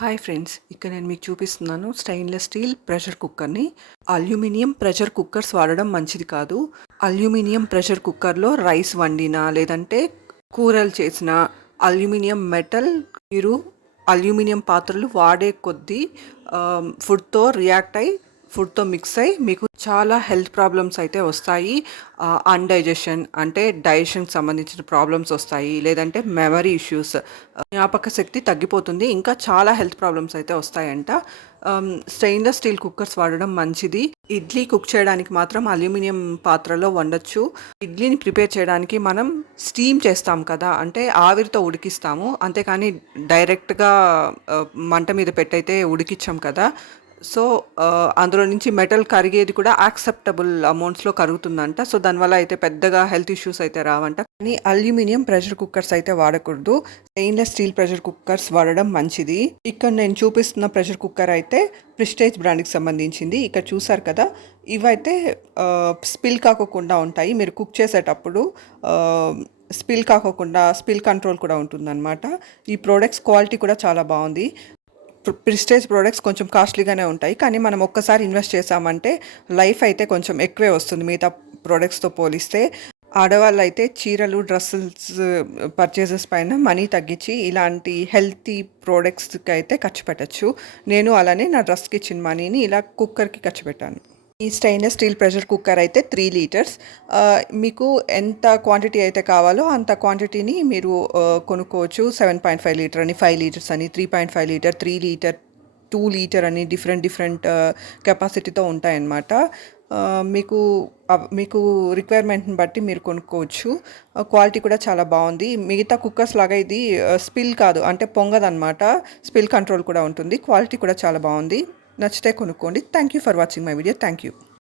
Hi friends, ఇక్కడ నేను మీకు చూపిస్తున్నాను స్టెయిన్లెస్ స్టీల్ ప్రెషర్ కుక్కర్ని. అల్యూమినియం ప్రెషర్ కుక్కర్స్ వాడడం మంచిది కాదు. అల్యూమినియం ప్రెషర్ కుక్కర్లో రైస్ వండినా లేదంటే కూరలు చేసిన అల్యూమినియం మెటల్ మీరు అల్యూమినియం పాత్రలు వాడే కొద్దీ ఫుడ్తో రియాక్ట్ అయ్యి ఫుడ్తో మిక్స్ అయ్యి మీకు చాలా హెల్త్ ప్రాబ్లమ్స్ అయితే వస్తాయి. అన్డైజెషన్ అంటే డైజెషన్కి సంబంధించిన ప్రాబ్లమ్స్ వస్తాయి, లేదంటే మెమరీ ఇష్యూస్, జ్ఞాపక శక్తి తగ్గిపోతుంది, ఇంకా చాలా హెల్త్ ప్రాబ్లమ్స్ అయితే వస్తాయంట. స్టెయిన్లెస్ స్టీల్ కుక్కర్స్ వాడడం మంచిది. ఇడ్లీ కుక్ చేయడానికి మాత్రం అల్యూమినియం పాత్రలో వండొచ్చు. ఇడ్లీని ప్రిపేర్ చేయడానికి మనం స్టీమ్ చేస్తాం కదా, అంటే ఆవిరితో ఉడికిస్తాము, అంతేకాని డైరెక్ట్గా మంట మీద పెట్టయితే ఉడికించాం కదా. సో అందులో నుంచి మెటల్ కరిగేది కూడా యాక్సెప్టబుల్ అమౌంట్స్లో కరుగుతుందంట. సో దానివల్ల అయితే పెద్దగా హెల్త్ ఇష్యూస్ అయితే రావంట. కానీ అల్యూమినియం ప్రెషర్ కుక్కర్స్ అయితే వాడకూడదు. స్టెయిన్లెస్ స్టీల్ ప్రెషర్ కుక్కర్స్ వాడడం మంచిది. ఇక్కడ నేను చూపిస్తున్న ప్రెషర్ కుక్కర్ అయితే ప్రిస్టేజ్ బ్రాండ్కి సంబంధించింది. ఇక్కడ చూసారు కదా, ఇవైతే స్పిల్ కాకోకుండా ఉంటాయి. మీరు కుక్ చేసేటప్పుడు స్పిల్ కంట్రోల్ కూడా ఉంటుందన్నమాట. ఈ ప్రోడక్ట్స్ క్వాలిటీ కూడా చాలా బాగుంది. ప్రిస్టేజ్ ప్రోడక్ట్స్ కొంచెం కాస్ట్లీగానే ఉంటాయి, కానీ మనం ఒక్కసారి ఇన్వెస్ట్ చేసామంటే లైఫ్ అయితే కొంచెం ఎక్కువే వస్తుంది మిగతా ప్రోడక్ట్స్తో పోలిస్తే. ఆడవాళ్ళు అయితే చీరలు, డ్రెస్సెస్ పర్చేసెస్ పైన మనీ తగ్గించి ఇలాంటి హెల్తీ ప్రోడక్ట్స్కి అయితే ఖర్చు పెట్టచ్చు. నేను అలానే నా డ్రెస్కి ఇచ్చిన మనీని ఇలా కుక్కర్కి ఖర్చు పెట్టాను. ఈ స్టెయిన్లెస్ స్టీల్ ప్రెషర్ కుక్కర్ అయితే 3 లీటర్స్. మీకు ఎంత క్వాంటిటీ అయితే కావాలో అంత క్వాంటిటీని మీరు కొనుక్కోవచ్చు. 7.5 లీటర్ అని, 5 లీటర్స్ అని, 3.5 లీటర్, 3 లీటర్, 2 లీటర్ అని డిఫరెంట్ కెపాసిటీతో ఉంటాయన్నమాట. మీకు మీకు రిక్వైర్మెంట్ని బట్టి మీరు కొనుక్కోవచ్చు. క్వాలిటీ కూడా చాలా బాగుంది. మిగతా కుక్కర్స్ లాగా ఇది స్పిల్ కాదు, అంటే పొంగదనమాట. స్పిల్ కంట్రోల్ కూడా ఉంటుంది. క్వాలిటీ కూడా చాలా బాగుంది. నచ్చితే కొనుక్కోండి. Thank you for watching my video. Thank you.